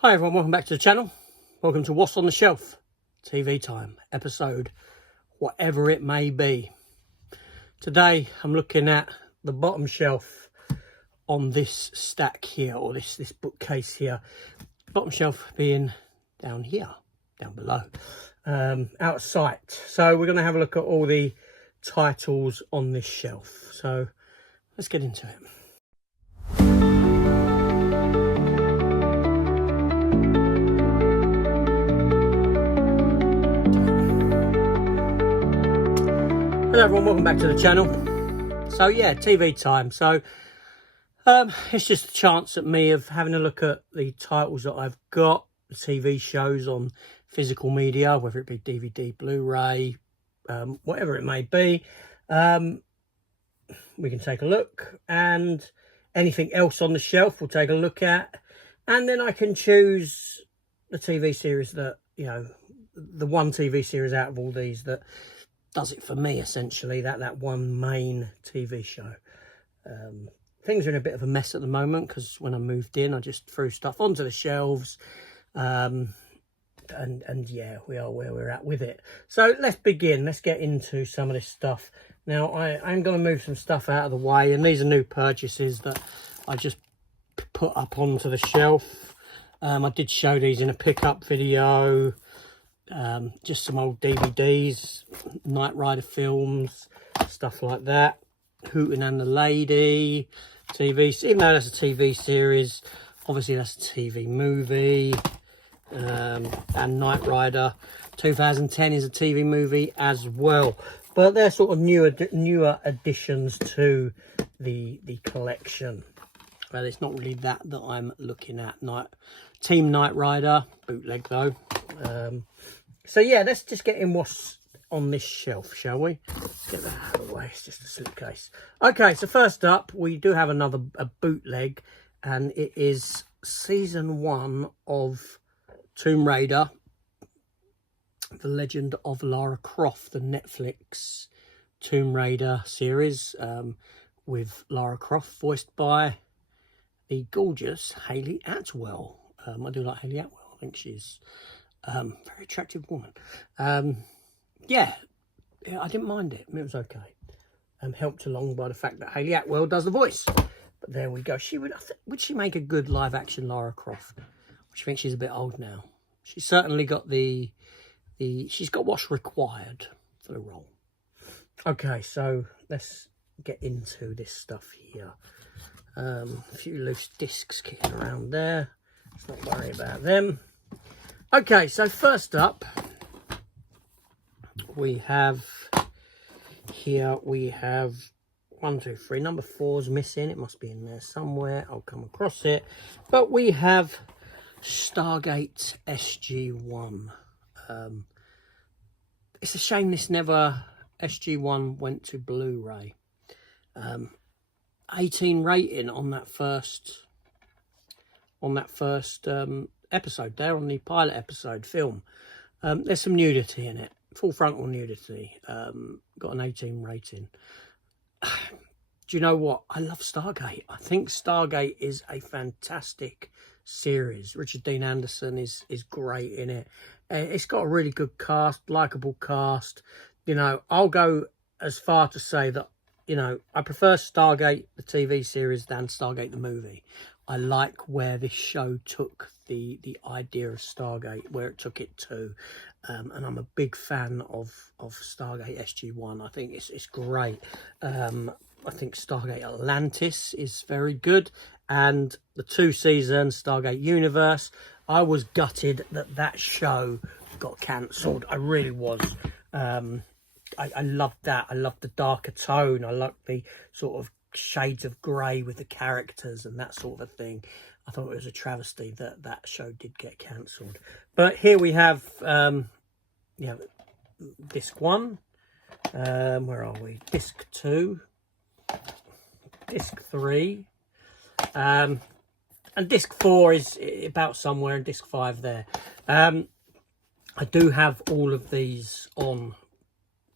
Hi everyone, welcome back to the channel. Welcome to What's on the Shelf, TV time, episode, whatever it may be. Today I'm looking at the bottom shelf on this stack here, or this bookcase here. Bottom shelf being down here, down below, out of sight. So we're going to have a look at all the titles on this shelf. So let's get into it. Hello everyone, welcome back to the channel. So yeah, TV time. So it's just a chance at me of having a look at the titles that I've got, the TV shows on physical media, whether it be DVD, Blu-ray, whatever it may be. We can take a look, and anything else on the shelf we'll take a look at, and then I can choose the TV series that, you know, the one TV series out of all these that does it for me, essentially, that one main TV show. Things are in a bit of a mess at the moment because when I moved in, I just threw stuff onto the shelves, and yeah, we are where we're at with it. So let's begin. Let's get into some of this stuff. Now I'm going to move some stuff out of the way, and these are new purchases that I just put up onto the shelf. I did show these in a pickup video. Just some old DVDs, Knight Rider films, stuff like that. Hooten and the Lady, TV, even though that's a TV series, obviously that's a TV movie. And Knight Rider 2010 is a TV movie as well. But they're sort of newer additions to the collection. Well, it's not really that I'm looking at. Team Knight Rider, bootleg though. So yeah, let's just get in what's on this shelf, shall we? Let's get that out of the way. It's just a suitcase. Okay, so first up, we do have a bootleg, and it is season 1 of Tomb Raider, The Legend of Lara Croft, the Netflix Tomb Raider series, with Lara Croft voiced by the gorgeous Hayley Atwell. I do like Hayley Atwell. I think she's very attractive woman. Yeah, I didn't mind it. It was okay. Helped along by the fact that Hayley Atwell does the voice. But there we go. Would she make a good live action Lara Croft? Which I think she's a bit old now. She's certainly got she's got what's required for the role. Okay, so let's get into this stuff here. A few loose discs kicking around there. Let's not worry about them. Okay, so first up, we have 1, 2, 3. Number 4's missing. It must be in there somewhere. I'll come across it. But we have Stargate SG-1. It's a shame this SG-1 went to Blu-ray. 18 rating on that first episode there, on the pilot episode film. There's some nudity in it, full frontal nudity. Got an 18 rating. Do you know what? I love Stargate. I think Stargate is a fantastic series. Richard Dean Anderson is great in it. It's got a really good cast, likable cast. You know, I'll go as far to say that, you know, I prefer Stargate, the TV series, than Stargate, the movie. I like where this show took the idea of Stargate, where it took it to. And I'm a big fan of Stargate SG-1. I think it's great. I think Stargate Atlantis is very good. And the 2-season Stargate Universe, I was gutted that show got cancelled. I really was. I loved that. I loved the darker tone. I loved the sort of shades of grey with the characters and that sort of thing. I thought it was a travesty that show did get cancelled. But here we have, disc 1. Where are we? Disc 2. Disc 3. And disc 4 is about somewhere, and disc 5 there. I do have all of these on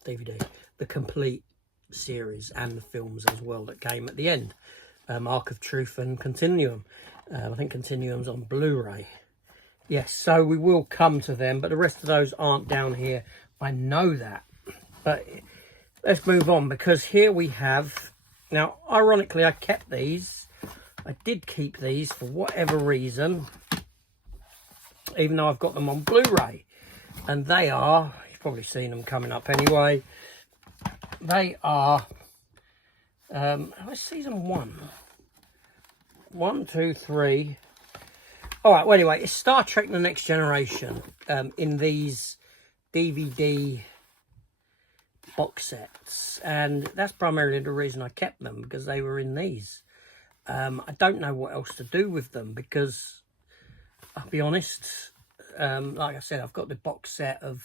DVD. The complete series and the films as well that came at the end. Arc of Truth and Continuum. I think Continuum's on Blu-ray. Yes, so we will come to them, but the rest of those aren't down here. I know that. But let's move on, because here we have... Now, ironically, I kept these. I did keep these for whatever reason, even though I've got them on Blu-ray. And they are... You've probably seen them coming up anyway. They are... what's season 1? 1, 2, 3... All right, well, anyway, it's Star Trek The Next Generation in these DVD box sets. And that's primarily the reason I kept them, because they were in these. I don't know what else to do with them, because, I'll be honest, like I said, I've got the box set of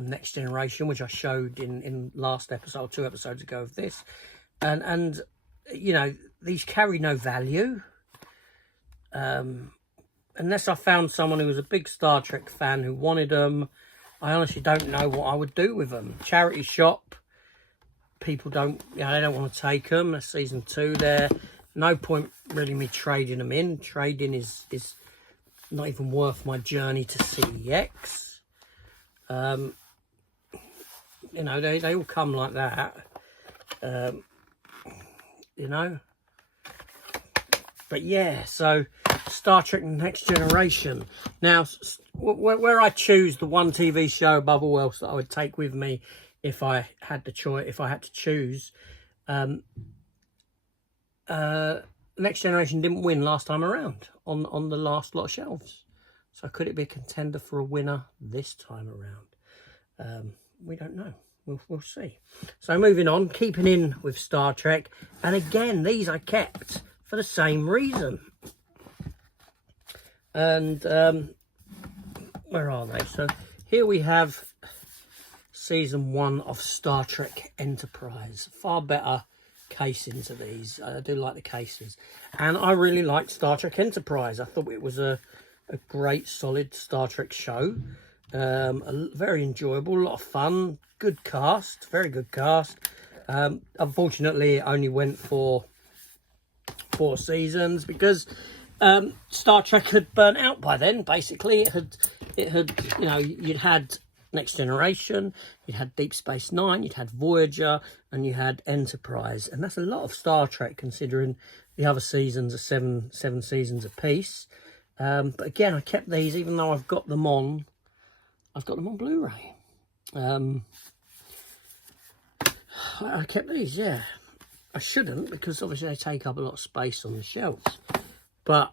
Next Generation, which I showed in last episode, 2 episodes ago of this. And you know, these carry no value. Unless I found someone who was a big Star Trek fan who wanted them, I honestly don't know what I would do with them. Charity shop, people don't, you know, they don't want to take them. That's season 2 there. No point really me trading them in. Trading is not even worth my journey to CEX. You know, they all come like that. You know. But yeah, so Star Trek Next Generation. Now, where I choose the one TV show above all else that I would take with me if I had the choice, if I had to choose, Next Generation didn't win last time around on the last lot of shelves. So could it be a contender for a winner this time around? We don't know. We'll see. So moving on, keeping in with Star Trek. And again, these I kept for the same reason. And where are they? So here we have season 1 of Star Trek Enterprise. Far better casings of these. I do like the cases. And I really liked Star Trek Enterprise. I thought it was a great, solid Star Trek show. Very enjoyable, a lot of fun, good cast, very good cast. Unfortunately, it only went for 4 seasons because Star Trek had burnt out by then. Basically, it had, you know, you'd had Next Generation, you'd had Deep Space Nine, you'd had Voyager, and you had Enterprise, and that's a lot of Star Trek considering the other seasons are seven seasons apiece. But again, I kept these even though I've got them on Blu-ray. I kept these, yeah. I shouldn't, because obviously they take up a lot of space on the shelves. But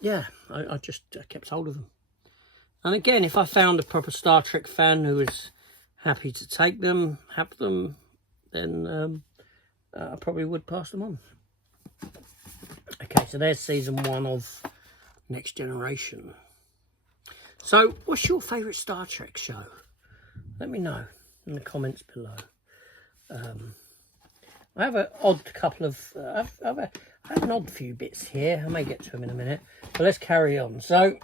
yeah, I kept hold of them. And again, if I found a proper Star Trek fan who was happy to take them, have them, then I probably would pass them on. Okay, so there's season 1 of Next Generation. So, what's your favourite Star Trek show? Let me know in the comments below. I have an odd couple of... I have an odd few bits here. I may get to them in a minute. But let's carry on. So,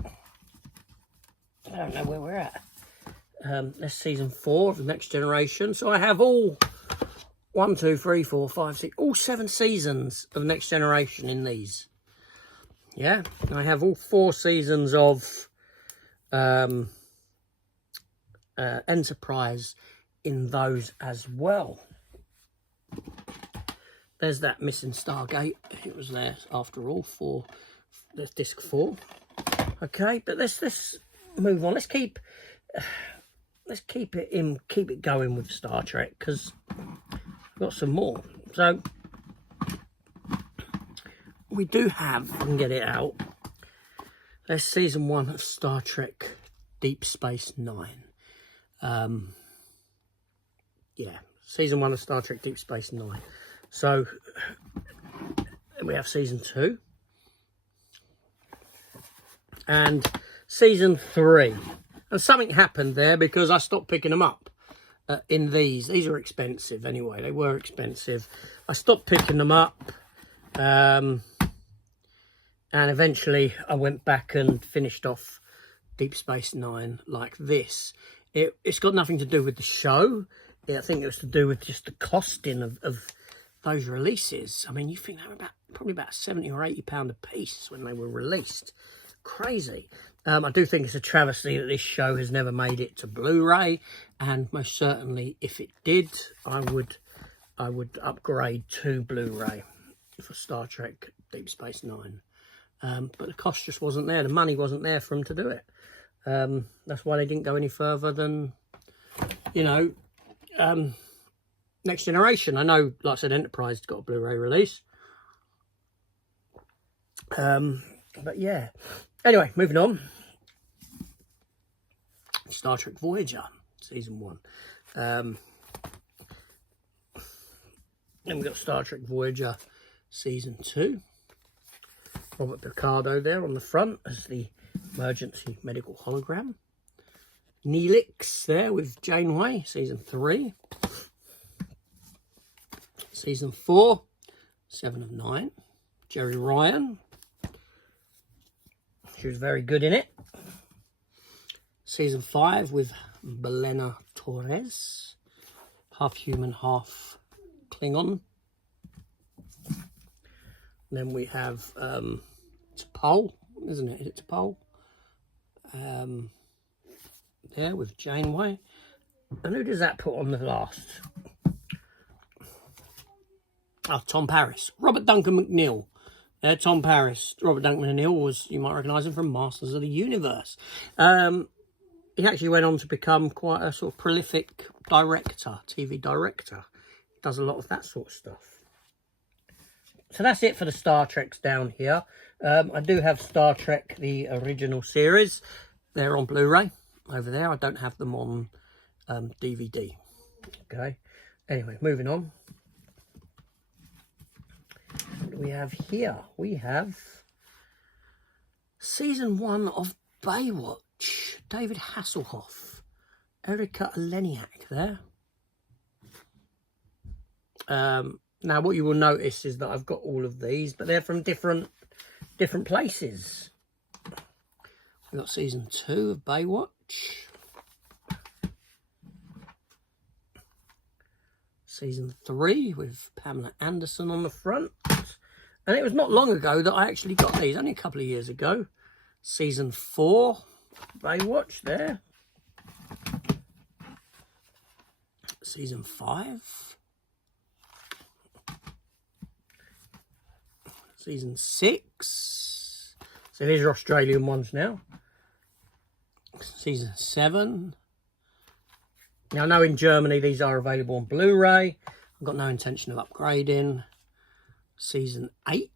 I don't know where we're at. That's season 4 of the Next Generation. So I have all 1, 2, 3, 4, 5, 6, all 7 seasons of Next Generation in these. Yeah, I have all 4 seasons of Enterprise in those as well. There's that missing Stargate. It was there after all for there's disc 4. Okay, but let's move on. Let's keep it going with Star Trek, because I've got some more. So we do have, if I can get it out, there's season 1 of Star Trek Deep Space Nine. Yeah, season 1 of Star Trek Deep Space Nine. So we have season 2 and season 3. And something happened there because I stopped picking them up in these. These are expensive anyway. They were expensive. I stopped picking them up. And eventually I went back and finished off Deep Space Nine like this. It's got nothing to do with the show. I think it was to do with just the costing of those releases. I mean, you think they were probably about £70 or £80 a piece when they were released. Crazy. I do think it's a travesty that this show has never made it to Blu-ray, and most certainly if it did, I would upgrade to Blu-ray for Star Trek Deep Space Nine. But the cost just wasn't there. The money wasn't there for them to do it. That's why they didn't go any further than, you know, Next Generation. I know, like I said, Enterprise got a Blu-ray release. But yeah. Anyway, moving on. Star Trek Voyager, Season 1. Then we've got Star Trek Voyager Season 2. Robert Picardo there on the front as the emergency medical hologram. Neelix there with Janeway, Season 3. Season 4, 7 of 9. Jerry Ryan. She was very good in it. Season 5 with Belena Torres. Half human, half Klingon. Then we have T'Pol, isn't it? Is it T'Pol? There with Janeway. And who does that put on the last? Oh, Tom Paris. Robert Duncan McNeil. Tom Paris. Robert Duncan McNeil was, you might recognise him from Masters of the Universe. He actually went on to become quite a sort of prolific director, TV director. Does a lot of that sort of stuff. So that's it for the Star Treks down here. I do have Star Trek, the original series. They're on Blu-ray over there. I don't have them on DVD. Okay. Anyway, moving on. What do we have here? We have Season 1 of Baywatch. David Hasselhoff. Erika Eleniak there. Now, what you will notice is that I've got all of these, but they're from different places. We've got Season 2 of Baywatch. Season 3 with Pamela Anderson on the front. And it was not long ago that I actually got these, only a couple of years ago. Season 4, Baywatch there. Season 5. Season 6. So these are Australian ones now. Season 7. Now I know in Germany these are available on Blu-ray. I've got no intention of upgrading. Season 8.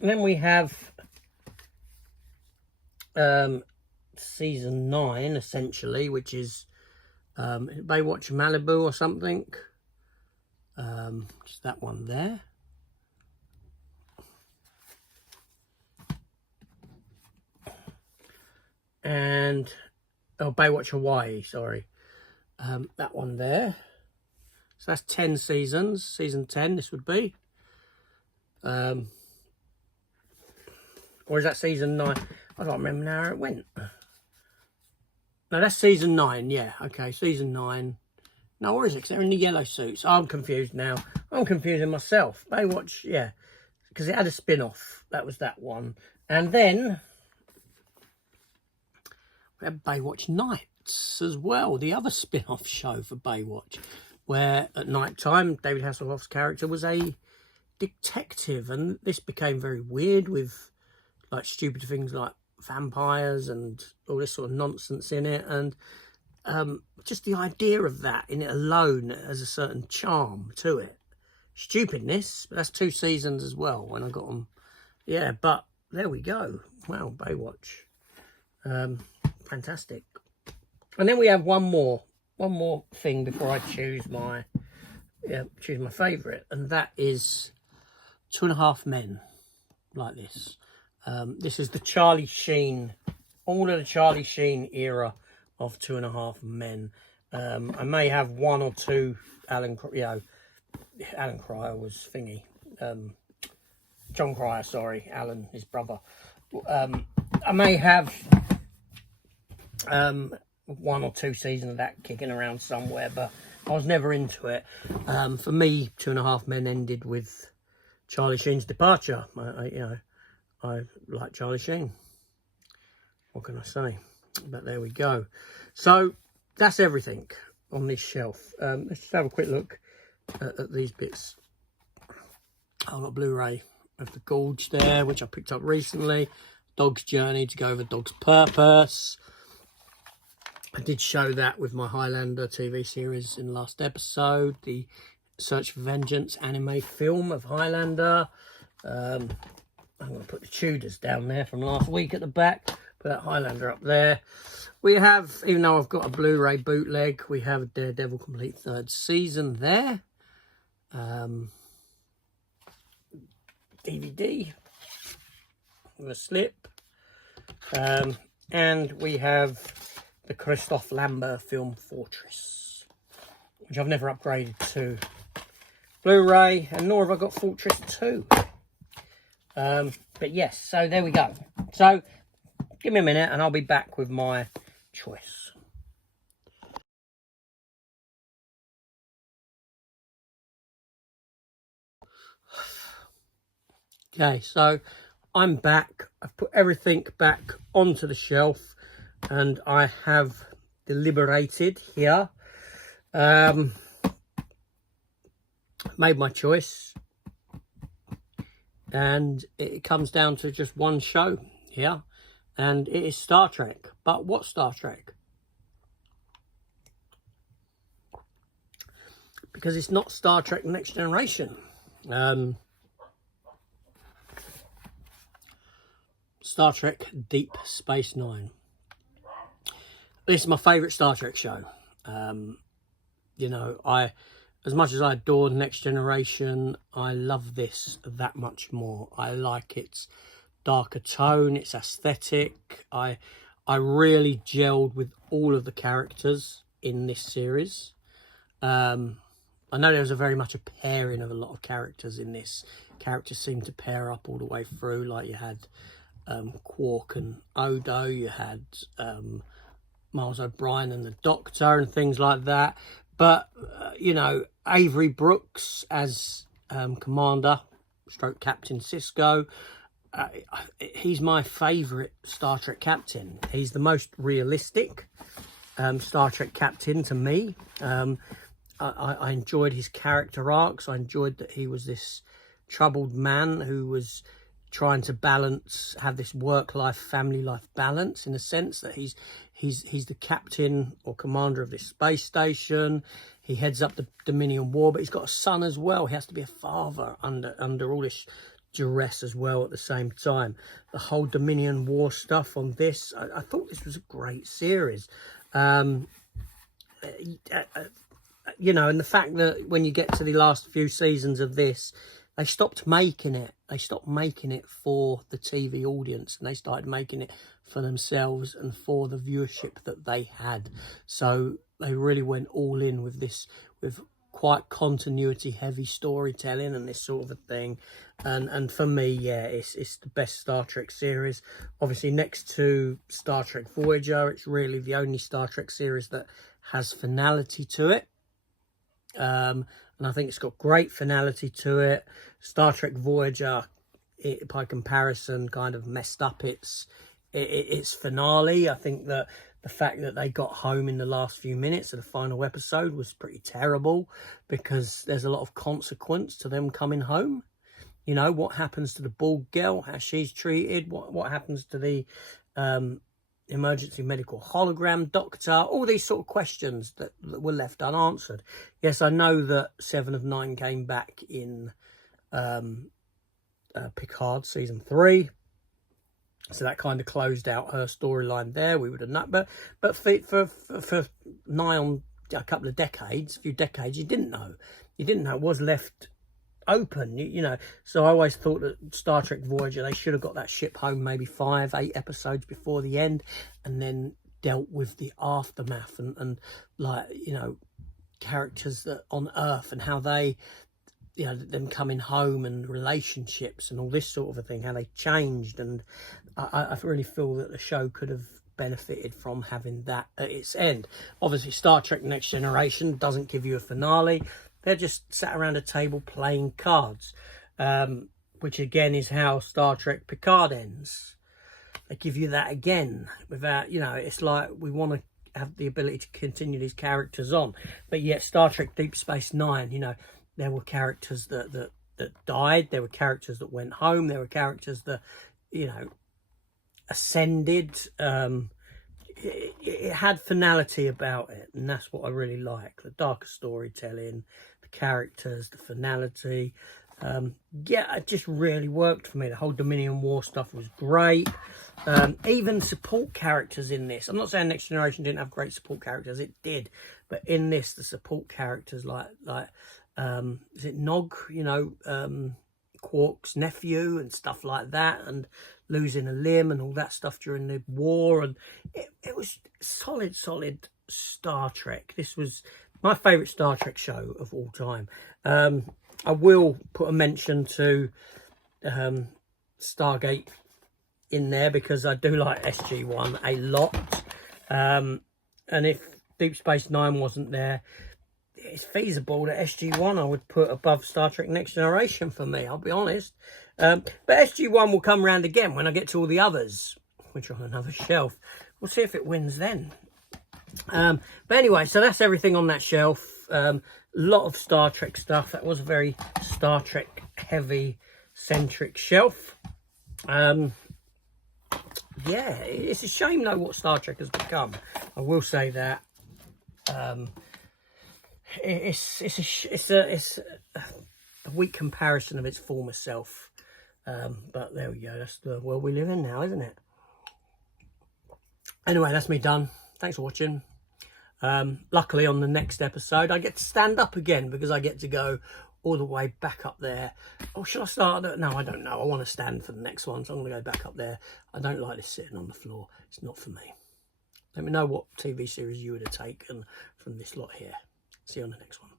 And then we have Season 9, essentially, which is Baywatch Malibu or something. Just that one there. And Baywatch Hawaii, sorry. That one there. So that's 10 seasons. Season 10 this would be. Or is that Season 9? I don't remember now how it went. No, that's Season 9, yeah. Okay, Season 9. No, or is it? Because they're in the yellow suits. I'm confused now. I'm confusing myself. Baywatch, yeah. Because it had a spin-off. That was that one. And then we had Baywatch Nights as well. The other spin-off show for Baywatch. Where at night time, David Hasselhoff's character was a detective. And this became very weird with like stupid things like vampires and all this sort of nonsense in it. And just the idea of that in it alone has a certain charm to it. Stupidness, but that's 2 seasons as well when I got them. Yeah, but there we go. Wow, Baywatch. Fantastic. And then we have one more thing before I choose my favourite, and that is 2.5 Men, like this. This is the Charlie Sheen, all of the Charlie Sheen era of 2.5 Men. I may have 1 or 2 Alan Cryer was thingy. John Cryer, sorry, Alan, his brother. I may have 1 or 2 seasons of that kicking around somewhere, but I was never into it. For me, 2.5 Men ended with Charlie Sheen's departure. I like Charlie Sheen. What can I say? But there we go. So that's everything on this shelf. Let's just have a quick look at these bits. I've got Blu-ray of The Gorge there, which I picked up recently. Dog's Journey to go over Dog's Purpose. I did show that with my Highlander TV series in the last episode. The Search for Vengeance anime film of Highlander. I'm going to put the Tudors down there from last week at the back. Put that Highlander up there. We have, even though I've got a Blu-ray bootleg, we have Daredevil Complete third season there. DVD with a slip. And we have the Christophe Lambert film Fortress, which I've never upgraded to Blu-ray, and nor have I got Fortress 2. But yes, so there we go. So give me a minute and I'll be back with my choice. Okay, so I'm back. I've put everything back onto the shelf and I have deliberated here. Made my choice. And it comes down to just one show here. And it is Star Trek. But what Star Trek? Because it's not Star Trek Next Generation. Star Trek Deep Space Nine. This is my favourite Star Trek show. You know, as much as I adore Next Generation, I love this that much more. I like its darker tone, its aesthetic. I really gelled with all of the characters in this series. I know there was very much a pairing of a lot of characters in this. Characters seemed to pair up all the way through, like you had Quark and Odo, you had Miles O'Brien and the Doctor and things like that. But, you know, Avery Brooks as Commander, stroke Captain Sisko, he's my favourite Star Trek captain. He's the most realistic Star Trek captain to me. I enjoyed his character arcs. I enjoyed that he was this troubled man who was trying to have this work-life, family-life balance, in a sense that he's the captain or commander of this space station. He heads up the Dominion War, but he's got a son as well. He has to be a father under all this duress as well at the same time. The whole Dominion War stuff on this, I thought this was a great series. You know, and the fact that when you get to the last few seasons of this, they stopped making it. They stopped making it for the TV audience and they started making it for themselves and for the viewership that they had. So they really went all in with this, with quite continuity heavy storytelling and this sort of a thing. And for me, yeah, it's the best Star Trek series. Obviously, next to Star Trek Voyager, it's really the only Star Trek series that has finality to it. And I think it's got great finality to it. Star Trek Voyager, by comparison, kind of messed up its finale. I think that the fact that they got home in the last few minutes of the final episode was pretty terrible, because there's a lot of consequence to them coming home. You know, what happens to the bald girl, how she's treated, what happens to the emergency medical hologram doctor, all these sort of questions that were left unanswered. Yes, I know that 7 of 9 came back in Picard season 3, so that kind of closed out her storyline there. We would have known, but for nigh on a couple of decades, a few decades, you didn't know. It was left open, you know. So I always thought that Star Trek Voyager, they should have got that ship home maybe 5-8 episodes before the end, and then dealt with the aftermath and like, you know, characters that on Earth and how they, you know, them coming home and relationships and all this sort of a thing, how they changed. And I really feel that the show could have benefited from having that at its end. Obviously, Star Trek Next Generation doesn't give you a finale. They're just sat around a table playing cards. which again is how Star Trek Picard ends. They give you that again without, you know, it's like we want to have the ability to continue these characters on, but yet Star Trek Deep Space Nine, you know, there were characters that died, there were characters that went home, there were characters that, you know, ascended. It had finality about it, and that's what I really like. The darker storytelling, the characters, the finality. Yeah, it just really worked for me. The whole Dominion War stuff was great. Even support characters in this. I'm not saying Next Generation didn't have great support characters. It did. But in this, the support characters like is it Nog? You know, Quark's nephew and stuff like that, and losing a limb and all that stuff during the war, and it was solid Star Trek. This was my favourite Star Trek show of all time. I will put a mention to Stargate in there because I do like SG-1 a lot, and if Deep Space Nine wasn't there, it's feasible that SG-1 I would put above Star Trek Next Generation for me, I'll be honest. But SG-1 will come round again when I get to all the others, which are on another shelf. We'll see if it wins then. But anyway, so that's everything on that shelf. Lot of Star Trek stuff. That was a very Star Trek heavy centric shelf. Yeah, it's a shame though what Star Trek has become. I will say that. It's a weak comparison of its former self, but there we go. That's the world we live in now, isn't it? Anyway, that's me done. Thanks for watching. Luckily on the next episode I get to stand up again because I get to go all the way back up there. Or should I start? No, I don't know. I want to stand for the next one, so I'm going to go back up there. I don't like this sitting on the floor. It's not for me. Let me know what TV series you would have taken from this lot here. See you on the next one.